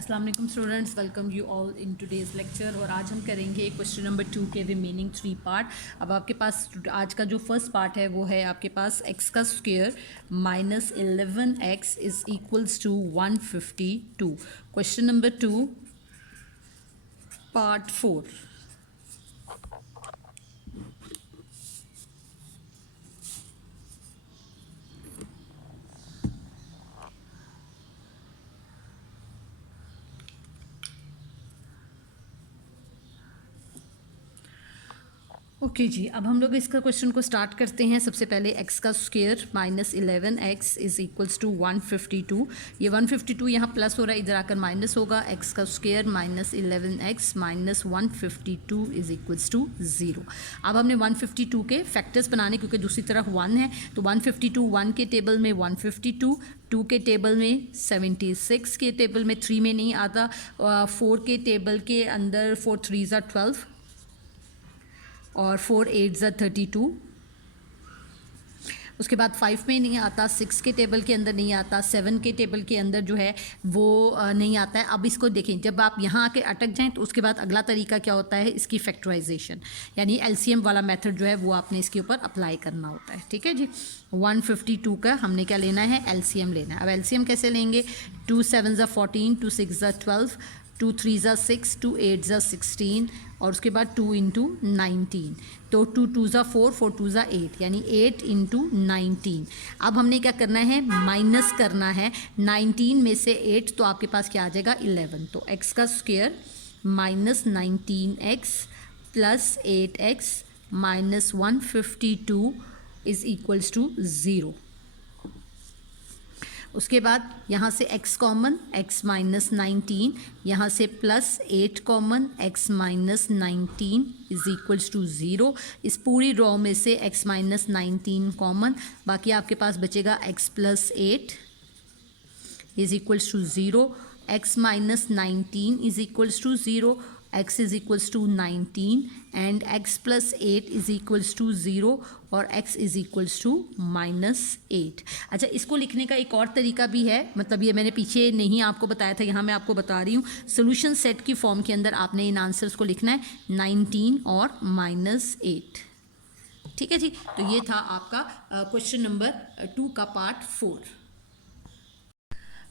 अस्सलाम वालेकुम students, welcome you all in today's lecture. और आज हम करेंगे क्वेश्चन नंबर 2 के रिमेनिंग 3 पार्ट। अब आपके पास आज का जो फर्स्ट पार्ट है वो है आपके पास एक्स का square minus 11x is equals to 152। Question number 2 part 4। Okay जी, अब हम लोग इसका क्वेश्चन को स्टार्ट करते हैं। सबसे पहले एक्स का square minus 11x is equals to 152। ये 152 यहाँ प्लस हो रहा है, इधर आकर माइनस होगा। एक्स का square minus 11x minus 152 is equals to 0। अब हमने 152 के फैक्टर्स बनाने, क्योंकि दूसरी तरफ 1 है, तो 152 1 के टेबल में 152, 2 के टेबल में 76, के टेबल में 3 में नहीं आता, 4 के टेबल के अंदर 4 3 ज़ा 12 और 4 8 ज़ा 32। उसके बाद 5 में नहीं आता, 6 के टेबल के अंदर नहीं आता, 7 के टेबल के अंदर जो है वो नहीं आता है। अब इसको देखें, जब आप यहाँ आके अटक जाएं तो उसके बाद अगला तरीका क्या होता है, इसकी फैक्टराइजेशन, यानी एलसीएम वाला मेथड जो है वो आपने इसके ऊपर अप्लाई करना होता है। ठीक है जी। 152 का हमने क्या लेना है, एलसीएम लेना है। अब एलसीएम कैसे लेंगे, 2 7 ज़ा 14, 2 6 ज़ा 12, 2 3 ज़ा 6, 2 8 ज़ा 16 और उसके बाद 2 इंटू 19, तो 2 2 ज़ा 4, 4 2 ज़ा 8, यानी 8 इंटू 19। अब हमने क्या करना है, माइनस करना है 19 में से 8, तो आपके पास क्या आ जाएगा, 11। तो एक्स का square minus 19x plus 8x minus 152 is equals to 0। उसके बाद यहाँ से x कॉमन, x माइनस 19, यहाँ से plus 8 common, x minus 19 is equals to 0। इस पूरी रो में से x माइनस 19 कॉमन, बाकी आपके पास बचेगा x plus 8 is equals to 0, x minus 19 is equals to 0, x is equals to 19 and x plus 8 is equals to 0 और x is equals to minus 8। अच्छा, इसको लिखने का एक और तरीका भी है, मतलब ये मैंने पीछे नहीं आपको बताया था, यहाँ मैं आपको बता रही हूँ। सोल्यूशन सेट की फॉर्म के अंदर आपने इन आंसर्स को लिखना है 19 और माइनस 8। ठीक है जी। तो ये था आपका क्वेश्चन नंबर 2 का पार्ट 4।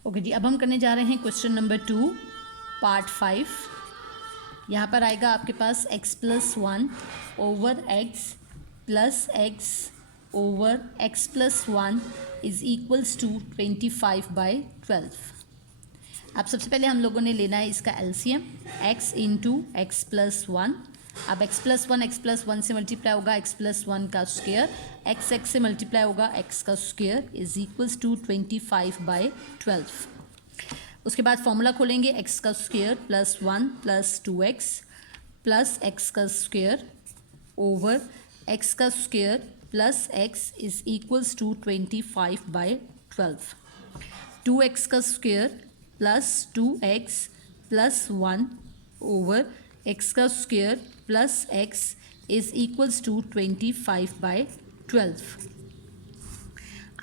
ओके जी, अब हम करने जा रहे हैं क्वेश्चन नंबर 2 पार्ट 5। यहाँ पर आएगा आपके पास x plus 1 over x plus x over x plus 1 is equals to 25/12। अब सबसे पहले हम लोगों ने लेना है इसका LCM, x into x plus 1। अब x प्लस 1 से मल्टीप्लाई होगा x प्लस 1 का स्क्वायर, x से मल्टीप्लाई होगा x का स्क्वायर इज इक्वल्स टू 25/12। उसके बाद फॉर्मूला खोलेंगे, x का square plus 1 plus 2x plus x का स्क्वायर ओवर x का square plus x is equals to 25/12। 2x का square plus 2x plus 1 over x का square plus x is equals to 25/12।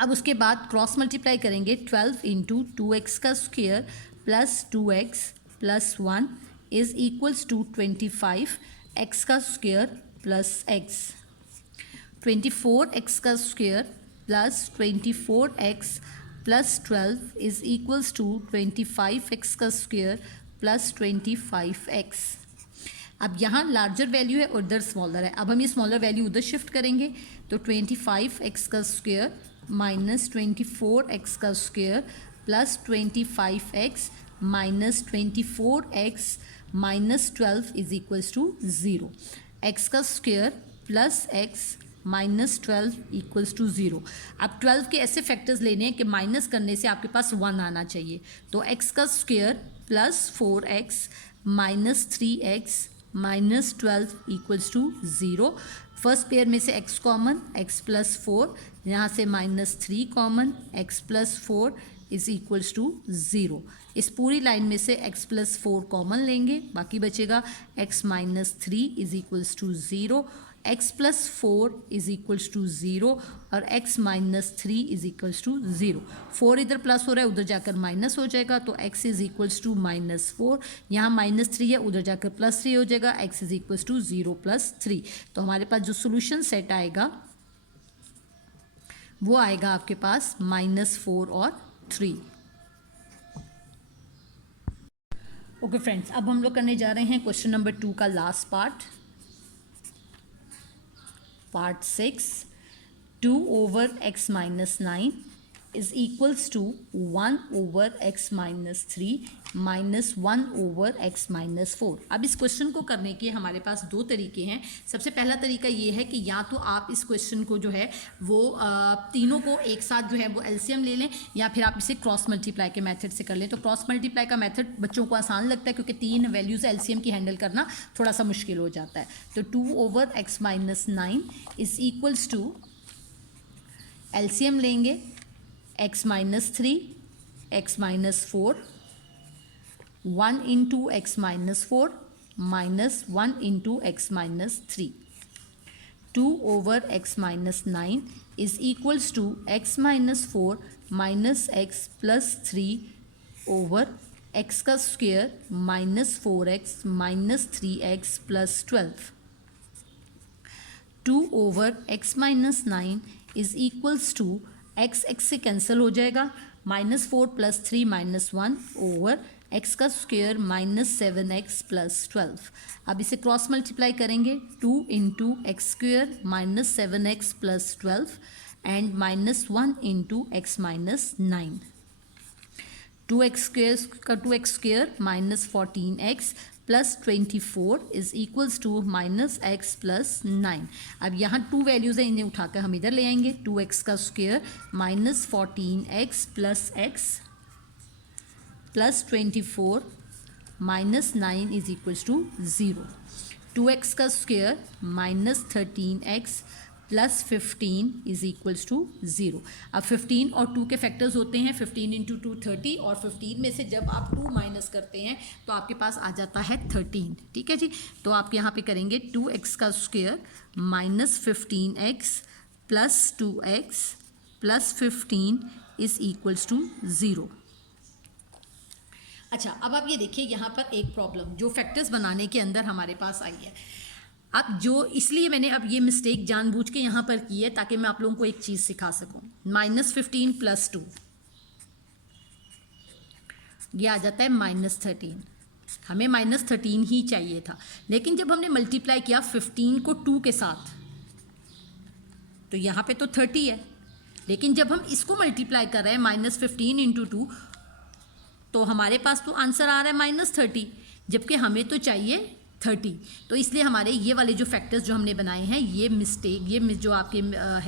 अब उसके बाद क्रॉस मल्टीप्लाई करेंगे, 12 into 2x का square plus 2x plus 1 is equals to 25 x का square plus x। 24x का square plus 24x plus 12 is equals to 25x का square plus 25x। अब यहाँ लार्जर वैल्यू है और उधर स्मॉलर है, अब हम ये स्मॉलर वैल्यू उधर शिफ्ट करेंगे, तो 25x का स्क्वायर माइनस 24x का square plus 25x minus 24x minus 12 is equals to 0। x का square plus x minus 12 equals to 0। अब 12 के ऐसे फैक्टर्स लेने हैं कि माइनस करने से आपके पास 1 आना चाहिए, तो x का square plus 4x minus 3x minus 12 equals to 0। First pair में से x कॉमन, x प्लस 4, यहाँ से minus 3 common, x plus 4 is equals to 0। इस पूरी लाइन में से x प्लस 4 कॉमन लेंगे, बाकी बचेगा x minus 3 is equals to 0, x plus 4 is equals to 0 और x minus 3 is equals to 0। 4 इधर प्लस हो रहा है, उधर जाकर माइनस हो जाएगा, तो x is equals to minus 4। यहाँ माइनस 3 है, उधर जाकर प्लस 3 हो जाएगा, x is equals to 0 plus 3। तो हमारे पास जो सोल्यूशन सेट आएगा वो आएगा आपके पास -4 और 3। ओके फ्रेंड्स, अब हम लोग करने जा रहे हैं क्वेश्चन नंबर 2 का last part 6। 2 over x minus 9 is equals to 1 over x minus 3 minus 1 over x minus 4। अब इस क्वेश्चन को करने के हमारे पास दो तरीके हैं। सबसे पहला तरीका ये है कि या तो आप इस क्वेश्चन को जो है वो तीनों को एक साथ जो है वो एलसीएम ले लें, या फिर आप इसे क्रॉस मल्टीप्लाई के मेथड से कर लें। तो क्रॉस मल्टीप्लाई का मेथड बच्चों को आसान लगता है क्योंकि 3 वैल्यूज़ एलसीएम की हैंडल करना थोड़ा सा मुश्किल हो जाता है। तो 2 over x minus 9 is equals to, LCM लेंगे x minus 3, x minus 4, 1 into x minus 4 minus 1 into x minus 3। 2 over x minus 9 is equals to x minus 4 minus x plus 3 over x का square minus 4x minus 3x plus 12। 2 over x minus 9 is equals to, x से cancel हो जाएगा, -4 plus 3 minus 1 over x का square minus 7x plus 12। अब इसे cross multiply करेंगे, 2 into x square minus 7x plus 12 and minus 1 into x minus 9। 2x square minus 14x plus 24 is equals to minus x plus 9। अब यहाँ 2 values हैं, इन्हें उठाकर हम इधर ले आएंगे। 2x का square minus 14x plus x plus 24 minus 9 is equals to 0। 2x का square minus 13x plus 15 is equals to 0। अब 15 और 2 के फैक्टर्स होते हैं, 15 इंटू 2 30, और 15 में से जब आप 2 माइनस करते हैं तो आपके पास आ जाता है 13। ठीक है जी, तो आप यहाँ पे करेंगे 2x का square minus 15x plus 2x plus 15 is equals to 0। अच्छा, अब आप ये देखिए यहाँ पर एक प्रॉब्लम जो फैक्टर्स बनाने के अंदर हमारे पास आई है। अब जो इसलिए मैंने अब ये मिस्टेक जानबूझ के यहाँ पर की है ताकि मैं आप लोगों को एक चीज़ सिखा सकूँ। -15 प्लस 2 ये आ जाता है -13। हमें -13 ही चाहिए था, लेकिन जब हमने मल्टीप्लाई किया 15 को 2 के साथ तो यहाँ पे तो 30 है, लेकिन जब हम इसको मल्टीप्लाई कर रहे हैं -15 इंटू 2 तो हमारे पास तो आंसर आ रहा है -30, जबकि हमें तो चाहिए 30। तो इसलिए हमारे ये वाले जो फैक्टर्स जो हमने बनाए हैं, ये मिस्टेक, ये जो आपके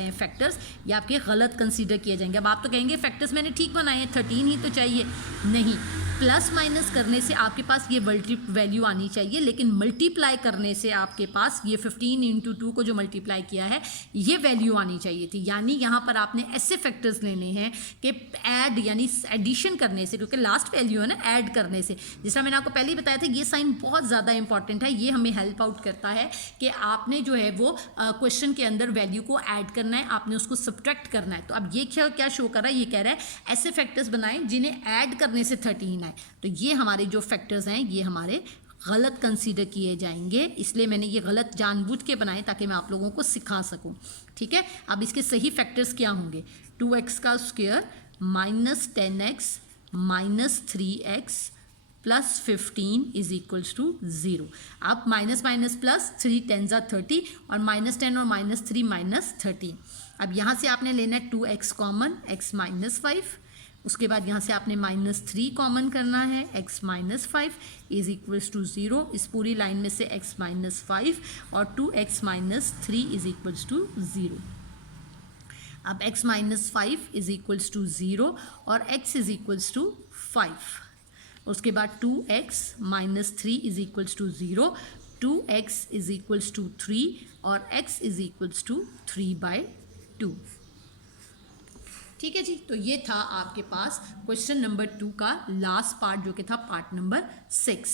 हैं फैक्टर्स, ये आपके गलत कंसीडर किए जाएंगे। अब आप तो कहेंगे फैक्टर्स मैंने ठीक बनाए हैं, 13 ही तो चाहिए। नहीं, प्लस माइनस करने से आपके पास ये वैल्यू आनी चाहिए, लेकिन मल्टीप्लाई करने से आपके पास ये 15 इंटू 2 को जो मल्टीप्लाई किया है ये वैल्यू आनी चाहिए थी। यानी यहाँ पर आपने ऐसे फैक्टर्स लेने हैं कि ऐड यानी एडिशन करने से, क्योंकि लास्ट वैल्यू है ना, ऐड करने से। जैसा मैंने आपको पहले ही बताया था, ये साइन बहुत ज़्यादा इंपॉर्टेंट है, ये हमें हेल्प आउट करता है कि आपने जो है वो क्वेश्चन के अंदर वैल्यू को ऐड करना है, आपने उसको सब्ट्रैक्ट करना है। तो अब ये क्या शो कर रहा है, ये कह रहा है ऐसे फैक्टर्स बनाएं जिन्हें ऐड करने से 13 है। तो ये हमारे जो फैक्टर्स हैं ये हमारे गलत कंसीडर किए जाएंगे, इसलिए मैंने ये गलत जानबूझ के बनाए ताकि मैं आप लोगों को सिखा सकूं। ठीक है, अब इसके सही फैक्टर्स क्या होंगे? 2x का square minus 10x minus 3x plus 15 is equals to 0। अब माइनस माइनस प्लस, 3 10 30 और -10 और -3 -13। अब यहाँ से आपने लेना है 2x कॉमन, x -5। उसके बाद यहाँ से आपने -3 कॉमन करना है, x -5 इज इक्वल्स टू 0। इस पूरी लाइन में से x -5 और 2x -3 इज इक्वल्स टू 0। अब x -5 इज इक्वल्स टू 0 और x इज इक्वल्स टू 5। उसके बाद 2x -3 is equals to 0, 2x is equals to 3 और x इज इक्वल्स टू 3/2। ठीक है जी, तो ये था आपके पास क्वेश्चन नंबर 2 का लास्ट पार्ट, जो कि था पार्ट नंबर 6।